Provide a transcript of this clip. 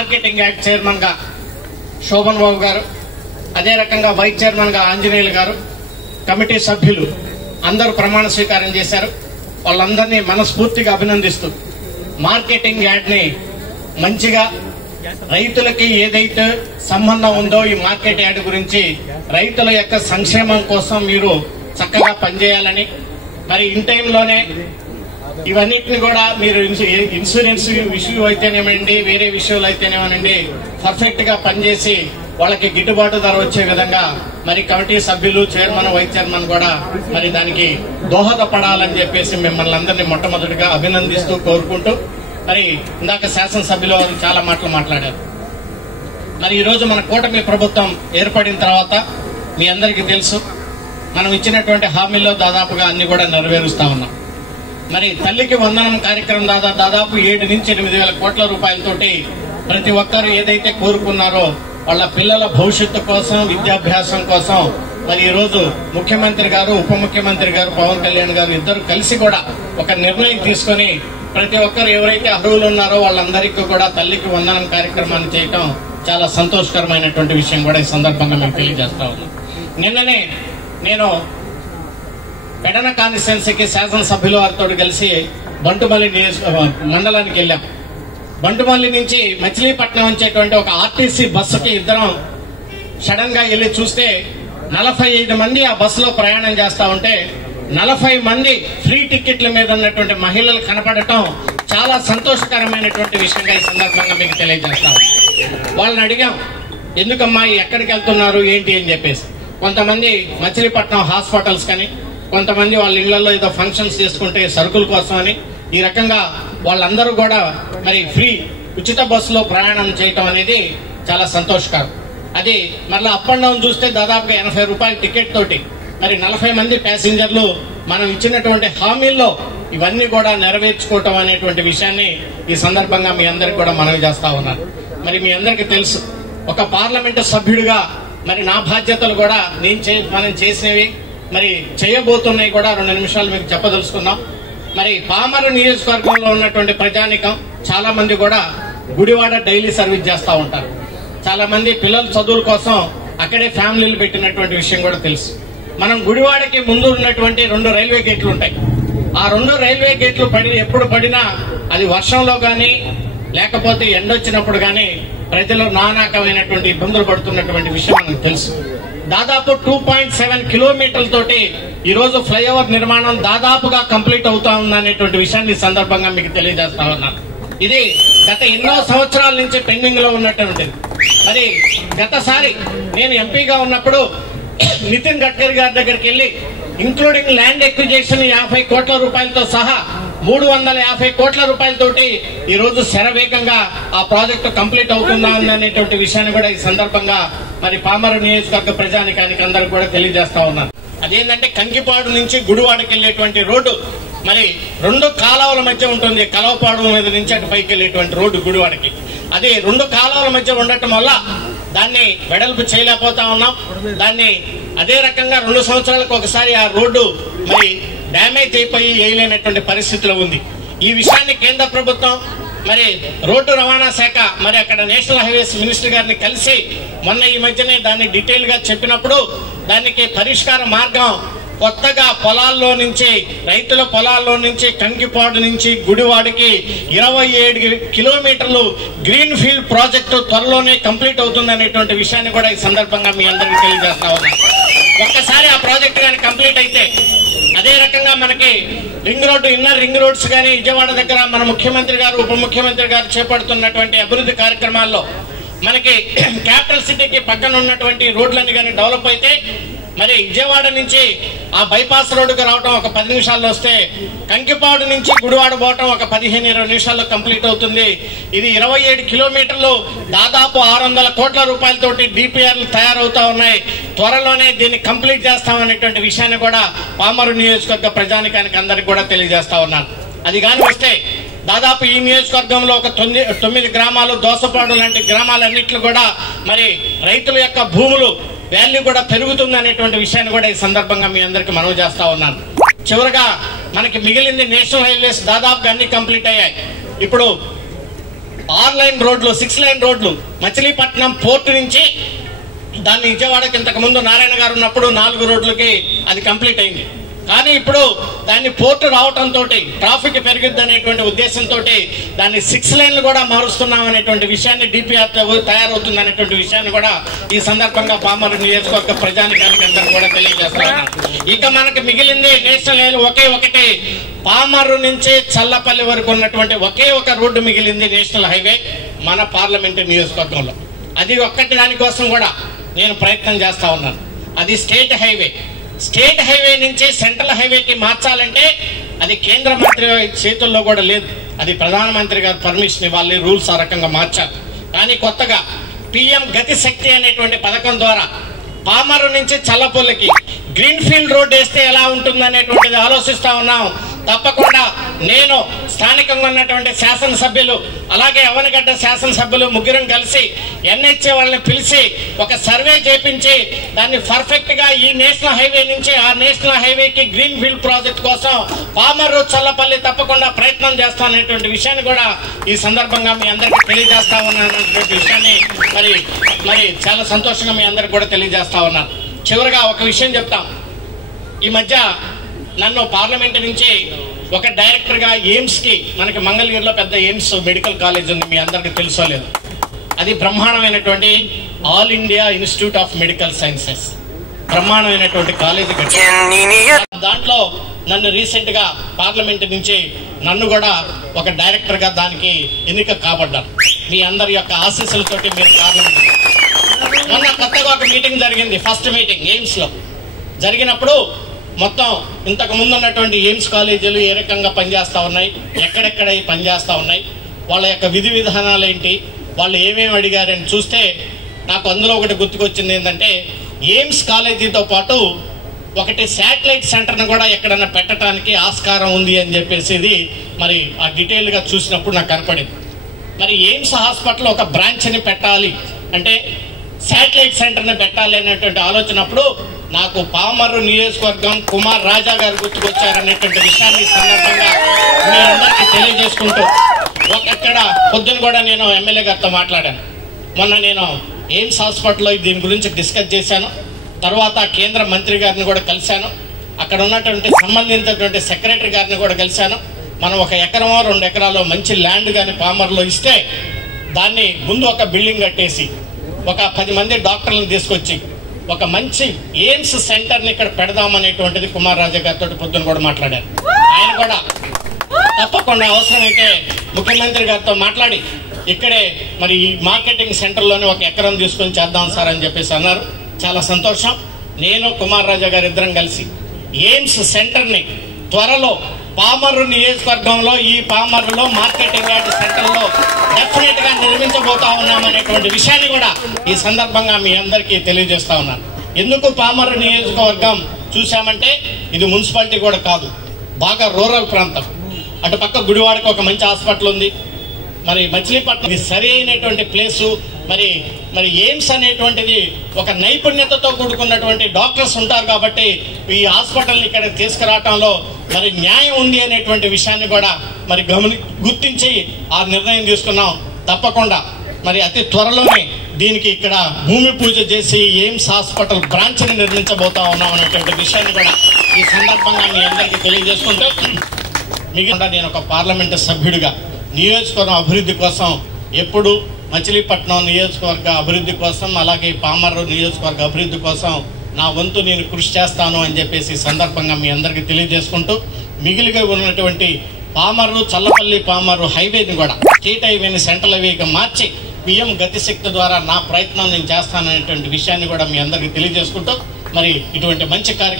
Marketing act chairman గా శోభన్ బాబు గారు, అదే రకంగా వైస్ చైర్మన్ గా ఆంజనేయులు గారు, కమిటీ సభ్యులు అందరూ ప్రమాణ స్వీకారం చేశారు. వాళ్ళందరినీ మనస్ఫూర్తిగా అభినందిస్తూ మార్కెటింగ్ యార్డ్ ని మంచిగా రైతులకి ఏదైతే సంబంధం ఉందో ఈ మార్కెట్ యార్డ్ గురించి రైతుల యొక్క సంక్షేమం కోసం మీరు చక్కగా పనిచేయాలని, మరి ఇన్ టైంలోనే ఇవన్నిటిని కూడా మీరు ఇన్సూరెన్స్ విషయం అయితేనేమండి, వేరే విషయాలు అయితేనేమనండి పర్ఫెక్ట్ గా పనిచేసి వాళ్ళకి గిట్టుబాటు ధర వచ్చే విధంగా మరి కమిటీ సభ్యులు, చైర్మన్, వైస్ చైర్మన్ కూడా మరి దానికి దోహదపడాలని చెప్పేసి మిమ్మల్ని అందరినీ మొట్టమొదటిగా అభినందిస్తూ కోరుకుంటూ, మరి ఇందాక శాసనసభ్యులు వారు చాలా మాటలు మాట్లాడారు. మరి ఈ రోజు మన కూటమి ప్రభుత్వం ఏర్పడిన తర్వాత మీ అందరికీ తెలుసు, మనం ఇచ్చినటువంటి హామీల్లో దాదాపుగా అన్ని కూడా నెరవేరుస్తా ఉన్నాం. మరి తల్లికి వందనం కార్యక్రమం దాదాపు 7 నుంచి 8 వేల కోట్ల రూపాయలతోటి ప్రతి ఒక్కరు ఏదైతే కోరుకున్నారో వాళ్ళ పిల్లల భవిష్యత్తు కోసం, విద్యాభ్యాసం కోసం మరి ఈ రోజు ముఖ్యమంత్రి గారు, ఉప ముఖ్యమంత్రి గారు, పవన్ కళ్యాణ్ గారు ఇద్దరు కలిసి కూడా ఒక నిర్ణయం తీసుకుని ప్రతి ఒక్కరు ఎవరైతే అర్హులు ఉన్నారో వాళ్ళందరికీ కూడా తల్లికి వందనం కార్యక్రమాన్ని చేయటం చాలా సంతోషకరమైనటువంటి విషయం కూడా ఈ సందర్భంగా మీకు తెలియజేస్తా ఉన్నాను. నిన్ననే నేను పెడన కాన్స్టిట్యున్సీకి శాసనసభ్యుల వారితో కలిసి బంటుమల్లి మండలానికి వెళ్ళాం. బంటుమల్లి నుంచి మచిలీపట్నం వచ్చేటువంటి ఒక ఆర్టీసీ బస్సుకి ఇద్దరం సడన్ గా వెళ్లి చూస్తే 45 మంది ఆ బస్సులో ప్రయాణం చేస్తా ఉంటే 40 మంది ఫ్రీ టికెట్ల మీద ఉన్నటువంటి మహిళలు కనపడటం చాలా సంతోషకరమైనటువంటి విషయంగా ఈ సందర్భంగా మీకు తెలియజేస్తాం. వాళ్ళని అడిగాం, ఎందుకమ్మా ఎక్కడికి వెళ్తున్నారు ఏంటి అని చెప్పేసి. కొంతమంది మచిలీపట్నం హాస్పిటల్స్ కానీ, కొంతమంది వాళ్ళ ఇళ్లలో ఏదో ఫంక్షన్స్ చేసుకుంటే సరుకుల కోసం అని, ఈ రకంగా వాళ్ళందరూ కూడా మరి ఉచిత బస్సులో ప్రయాణం చేయటం అనేది చాలా సంతోషకరం. అది మళ్ళీ అప్ అండ్ డౌన్ చూస్తే దాదాపుగా 80 రూపాయల టికెట్ తోటి మరి 40 మంది ప్యాసింజర్లు మనం ఇచ్చినటువంటి హామీల్లో ఇవన్నీ కూడా నెరవేర్చుకోవటం అనేటువంటి విషయాన్ని ఈ సందర్భంగా మీ అందరికి కూడా మనవి చేస్తా ఉన్నాను. మరి మీ అందరికీ తెలుసు, ఒక పార్లమెంటు సభ్యుడిగా మరి నా బాధ్యతలు కూడా మనం చేసినవి మరి చేయబోతున్నాయి కూడా 2 నిమిషాలు మీకు చెప్పదలుచుకుందాం. మరి పామర నియోజకవర్గంలో ఉన్నటువంటి ప్రజానికం చాలా మంది కూడా గుడివాడ డైలీ సర్వీస్ చేస్తా ఉంటారు. చాలా మంది పిల్లల చదువుల కోసం అక్కడే ఫ్యామిలీలు పెట్టినటువంటి విషయం కూడా తెలుసు. మనం గుడివాడకి ముందు ఉన్నటువంటి 2 రైల్వే గేట్లు ఉంటాయి. ఆ 2 రైల్వే గేట్లు ఎప్పుడు పడినా అది వర్షంలో గాని లేకపోతే ఎండొచ్చినప్పుడు గాని ప్రజలు నానాకమైనటువంటి ఇబ్బందులు పడుతున్నటువంటి విషయం మనకు తెలుసు. దాదాపు 2.7 కిలోమీటర్లతోటి ఈ రోజు ఫ్లైఓవర్ నిర్మాణం దాదాపుగా కంప్లీట్ అవుతా ఉందనేటువంటి విషయాన్ని సందర్భంగా మీకు తెలియజేస్తా ఉన్నాను. ఇది గత ఎన్నో సంవత్సరాల నుంచి పెండింగ్ లో ఉన్నటువంటిది. మరి గతసారి నేను ఎంపీగా ఉన్నప్పుడు నితిన్ గడ్కరీ గారి దగ్గరికి వెళ్లి ఇంక్లూడింగ్ ల్యాండ్ ఎక్విజిషన్ 50 కోట్ల రూపాయలతో సహా 350 కోట్ల రూపాయలతోటి ఈ రోజు శరవేగంగా ఆ ప్రాజెక్టు కంప్లీట్ అవుతుందా అనేటువంటి విషయాన్ని కూడా ఈ సందర్భంగా మరి పామర నియోజకవర్గ ప్రజానికానికి అందరికి కూడా తెలియజేస్తా ఉన్నాను. అదేంటంటే కంకిపాడు నుంచి గుడివాడకి వెళ్లేటువంటి రోడ్డు మరి 2 కాలువల మధ్య ఉంటుంది. కలవపాడు మీద నుంచి అటు పైకి వెళ్లేటువంటి రోడ్డు గుడివాడకి, అది 2 కాలువల మధ్య ఉండటం వల్ల దాన్ని వెడల్పు చేయలేకపోతా ఉన్నాం. దాన్ని అదే రకంగా 2 సంవత్సరాలకు ఒకసారి ఆ రోడ్డు మరి డ్యామేజ్ అయిపోయి వేయలేనటువంటి పరిస్థితిలో ఉంది. ఈ విషయాన్ని కేంద్ర ప్రభుత్వం మరి రోడ్డు రవాణా శాఖ మరి అక్కడ నేషనల్ హైవేస్ మినిస్టర్ గారిని కలిసి మొన్న ఈ మధ్యనే దాన్ని డీటెయిల్ గా చెప్పినప్పుడు దానికి పరిష్కార మార్గం కొత్తగా పొలాల్లో నుంచి రైతుల పొలాల్లో నుంచి కంకిపాడు నుంచి గుడివాడికి 27 కిలోమీటర్లు గ్రీన్ ఫీల్డ్ ప్రాజెక్టు త్వరలోనే కంప్లీట్ అవుతుందనేటువంటి విషయాన్ని కూడా ఈ సందర్భంగా మీ అందరికీ తెలియజేస్తా ఉన్నాను. ఒక్కసారి ఆ ప్రాజెక్టు కానీ కంప్లీట్ అయితే అదే రకంగా మనకి ring road, inner ring roads కానీ విజయవాడ దగ్గర మన ముఖ్యమంత్రి గారు, ఉప ముఖ్యమంత్రి గారు చేపడుతున్నటువంటి అభివృద్ధి కార్యక్రమాల్లో మనకి క్యాపిటల్ సిటీకి పక్కన ఉన్నటువంటి రోడ్లన్నీ కానీ డెవలప్ అయితే మరి విజయవాడ నుంచి ఆ బైపాస్ రోడ్డుకు రావడం ఒక 10 నిమిషాల్లో వస్తే కంకిపాడు నుంచి గుడివాడ పోవటం ఒక 15-20 నిమిషాల్లో కంప్లీట్ అవుతుంది. ఇది 27 కిలోమీటర్లు దాదాపు 600 కోట్ల రూపాయలతోటి డిపిఆర్లు తయారవుతా ఉన్నాయి. త్వరలోనే దీన్ని కంప్లీట్ చేస్తామనేటువంటి విషయాన్ని కూడా పామరు నియోజకవర్గ ప్రజానికానికి అందరికి కూడా తెలియజేస్తా ఉన్నాను. అది కానీ వస్తే దాదాపు ఈ నియోజకవర్గంలో ఒక 9 గ్రామాలు, దోసపాడు లాంటి గ్రామాలన్నింటిలో కూడా మరి రైతుల యొక్క భూములు వాల్యూ కూడా పెరుగుతుంది అనేటువంటి విషయాన్ని కూడా ఈ సందర్భంగా మీ అందరికి మనవి చేస్తా ఉన్నాను. చివరగా మనకి మిగిలింది నేషనల్ హైవేస్ దాదాపుగా అన్ని కంప్లీట్ అయ్యాయి. ఇప్పుడు 6 లైన్ రోడ్లు 6 లైన్ రోడ్లు మచిలీపట్నం పోర్టు నుంచి దాన్ని విజయవాడకి ఇంతకు ముందు నారాయణ గారు ఉన్నప్పుడు 4 రోడ్లకి అది కంప్లీట్ అయింది. కానీ ఇప్పుడు దాన్ని పోర్టు రావటంతో ట్రాఫిక్ పెరిగిద్ది అనేటువంటి ఉద్దేశంతో దాన్ని 6 లైన్లు కూడా మారుస్తున్నాం అనేటువంటి విషయాన్ని డిపిఆర్ తయారవుతుంది అనేటువంటి విషయాన్ని కూడా ఈ సందర్భంగా పామరు నియోజకవర్గ ప్రజానికానికి అందరూ కూడా తెలియజేస్తున్నారు. ఇక మనకు మిగిలింది నేషనల్ హైవే ఒకే ఒకటి, పామరు నుంచి చల్లపల్లి వరకు ఉన్నటువంటి ఒకే ఒక రోడ్డు మిగిలింది నేషనల్ హైవే మన పార్లమెంటు నియోజకవర్గంలో. అది ఒక్కటి దానికోసం కూడా నేను ప్రయత్నం చేస్తా ఉన్నాను. అది స్టేట్ హైవే. స్టేట్ హైవే నుంచి సెంట్రల్ హైవేకి మార్చాలంటే అది కేంద్ర మంత్రి చేతుల్లో కూడా లేదు. అది ప్రధానమంత్రి గారు పర్మిషన్ ఇవ్వాలి, రూల్స్ ఆ రకంగా మార్చాలి. కానీ కొత్తగా పిఎం గతి శక్తి అనేటువంటి పథకం ద్వారా పామరు నుంచి చల్లపల్లికి గ్రీన్ ఫీల్డ్ రోడ్ వేస్తే ఎలా ఉంటుంది అనేటువంటిది ఆలోచిస్తా ఉన్నాం. తప్పకుండా నేను స్థానికంగా ఉన్నటువంటి శాసనసభ్యులు అలాగే అవనగడ్డ శాసనసభ్యులు ముగ్గురం కలిసి ఎన్హెచ్ఏ వాళ్ళని పిలిచి ఒక సర్వే చేపించి దాన్ని పర్ఫెక్ట్ గా ఈ నేషనల్ హైవే నుంచి ఆ నేషనల్ హైవేకి గ్రీన్ ఫీల్డ్ ప్రాజెక్ట్ కోసం పామరు చల్లపల్లి తప్పకుండా ప్రయత్నం చేస్తాననేటువంటి విషయాన్ని కూడా ఈ సందర్భంగా మీ అందరికీ తెలియజేస్తా ఉన్నాననేటువంటి విషయాన్ని మరి చాలా సంతోషంగా మీ అందరికి కూడా తెలియజేస్తా ఉన్నాను. చివరిగా ఒక విషయం చెప్తాం. ఈ మధ్య నన్ను పార్లమెంట్ నుంచి ఒక డైరెక్టర్ గా ఎయిమ్స్ కి, మనకి మంగళగిరిలో పెద్ద ఎయిమ్స్ మెడికల్ కాలేజ్ ఉంది, మీ అందరికి తెలుసో లేదు. అది బ్రహ్మాండమైనటువంటి all India institute of medical sciences, బ్రహ్మాండమైనటువంటి కాలేజీ కట్టారు. దాంట్లో నన్ను రీసెంట్ గా పార్లమెంట్ నుంచి నన్ను కూడా ఒక డైరెక్టర్ గా దానికి ఎన్నిక కాబడ్డాను. మీ అందరి యొక్క ఆశీస్సులతోటి మీరు పార్లమెంట్. మొన్న కొత్తగా ఒక మీటింగ్ జరిగింది, ఫస్ట్ మీటింగ్ ఎయిమ్స్ లో జరిగినప్పుడు మొత్తం ఇంతకు ముందు ఉన్నటువంటి ఎయిమ్స్ కాలేజీలు ఏ రకంగా పనిచేస్తా ఉన్నాయి, ఎక్కడెక్కడ పనిచేస్తా ఉన్నాయి, వాళ్ళ యొక్క విధి విధానాలు ఏంటి, వాళ్ళు ఏమేమి అడిగారని చూస్తే నాకు అందులో ఒకటి గుర్తుకొచ్చింది. ఏంటంటే ఎయిమ్స్ కాలేజీతో పాటు ఒకటి శాటిలైట్ సెంటర్ను కూడా ఎక్కడన్నా పెట్టడానికి ఆస్కారం ఉంది అని చెప్పేసి మరి ఆ డీటెయిల్ గా చూసినప్పుడు నాకు కనపడింది. మరి ఎయిమ్స్ హాస్పిటల్ ఒక బ్రాంచ్ని పెట్టాలి అంటే శాటిలైట్ సెంటర్ని పెట్టాలి అనేటువంటి ఆలోచనప్పుడు నాకు పామరు నియోజకవర్గం కుమార్ రాజా గారు గుర్తుకొచ్చారనేటువంటి విషయాన్ని సందర్భంగా మీ అందరికీ తెలియజేసుకుంటూ అక్కడ పొద్దున కూడా నేను ఎమ్మెల్యే గారితో మాట్లాడాను. మొన్న నేను ఎయిమ్స్ హాస్పిటల్లో దీని గురించి డిస్కస్ చేశాను. తర్వాత కేంద్ర మంత్రి గారిని కూడా కలిశాను. అక్కడ ఉన్నటువంటి సంబంధించినటువంటి సెక్రటరీ గారిని కూడా కలిశాను. మనం 1 ఎకరమో 2 ఎకరాలు మంచి ల్యాండ్ కానీ పామర్లో ఇస్తే దాన్ని ముందు ఒక బిల్డింగ్ కట్టేసి ఒక 10 మంది డాక్టర్లను తీసుకొచ్చి ఒక మంచి ఎయిమ్స్ సెంటర్ని ఇక్కడ పెడదామనేటువంటిది కుమార్ రాజా గారితో పొద్దున కూడా మాట్లాడారు. ఆయన కూడా తప్పకుండా అవసరమైతే ముఖ్యమంత్రి గారితో మాట్లాడి ఇక్కడే మరి ఈ మార్కెటింగ్ సెంటర్లోనే 1 ఎకరం తీసుకొని చేద్దాం సార్ అని చెప్పేసి అన్నారు. చాలా సంతోషం. నేను కుమార్ రాజా గారు ఇద్దరం కలిసి ఎయిమ్స్ సెంటర్ని త్వరలో పామరు నియోజకవర్గంలో ఈ పామరులో మార్కెటింగ్ యార్డ్ సెంటర్లో డెఫినెట్ గా నిర్మించబోతా ఉన్నామనేటువంటి విషయాన్ని కూడా ఈ సందర్భంగా మీ అందరికీ తెలియజేస్తా ఉన్నాను. ఎందుకు పామరు నియోజకవర్గం చూసామంటే ఇది మున్సిపాలిటీ కూడా కాదు, బాగా రూరల్ ప్రాంతం. అటు పక్క గుడివాడకి ఒక మంచి హాస్పిటల్ ఉంది. మరి మచిలీపట్నం సరి అయినటువంటి ప్లేసు. మరి ఎయిమ్స్ అనేటువంటిది ఒక నైపుణ్యతతో కూడుకున్నటువంటి డాక్టర్స్ ఉంటారు కాబట్టి ఈ హాస్పిటల్ని ఇక్కడ తీసుకురావటంలో మరి న్యాయం ఉంది అనేటువంటి విషయాన్ని కూడా మరి గుర్తించి ఆ నిర్ణయం తీసుకున్నాం. తప్పకుండా మరి అతి త్వరలోనే దీనికి ఇక్కడ భూమి పూజ చేసి ఎయిమ్స్ హాస్పిటల్ బ్రాంచ్ ని నిర్మించబోతా ఉన్నాం అనేటువంటి విషయాన్ని కూడా ఈ సందర్భంగా మీ అందరికీ తెలియజేసుకుంటూ మిగిలిన నేను ఒక పార్లమెంటు సభ్యుడిగా నియోజకవర్గం అభివృద్ధి కోసం ఎప్పుడు మచిలీపట్నం నియోజకవర్గ అభివృద్ధి కోసం అలాగే పామరు నియోజకవర్గ అభివృద్ధి కోసం నా వంతు నేను కృషి చేస్తాను అని చెప్పేసి సందర్భంగా మీ అందరికీ తెలియజేసుకుంటూ మిగిలిగా ఉన్నటువంటి పామరు చల్లపల్లి పామరు హైవేని కూడా స్టేట్ హైవేని సెంట్రల్ హైవేగా మార్చి పిఎం గతిశక్తి ద్వారా నా ప్రయత్నం నేను చేస్తాననేటువంటి విషయాన్ని కూడా మీ అందరికీ తెలియజేసుకుంటూ మరి ఇటువంటి మంచి కార్యక్రమం